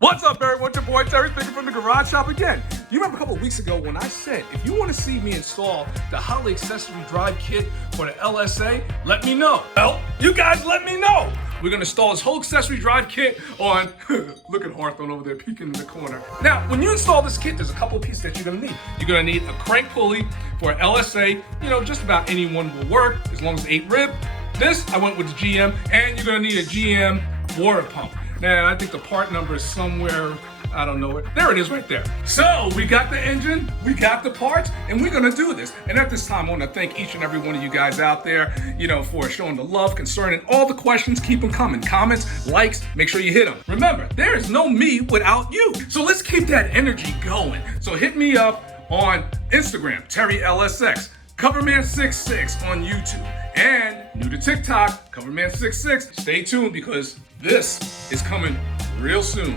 What's up, everyone? Your boy Terry speaking from the garage shop again. Do you remember a couple of weeks ago when I said, if you want to see me install the Holley accessory drive kit for the LSA, let me know. Well, you guys let me know. We're going to install this whole accessory drive kit on, look at Hawthorne over there peeking in the corner. Now, when you install this kit, there's a couple of pieces that you're going to need. You're going to need a crank pulley for LSA. You know, just about any one will work as long as it's 8 rib. This, I went with the GM, and you're going to need a GM water pump. Now, I think the part number is somewhere, I don't know it. There it is right there. So we got the engine, we got the parts, and we're gonna do this. And at this time, I wanna thank each and every one of you guys out there, for showing the love, concern, and all the questions. Keep them coming. Comments, likes, make sure you hit them. Remember, there is no me without you. So let's keep that energy going. So hit me up on Instagram, TerryLSX, Coverman66 on YouTube, and new to TikTok, Coverman66. Stay tuned because this is coming real soon.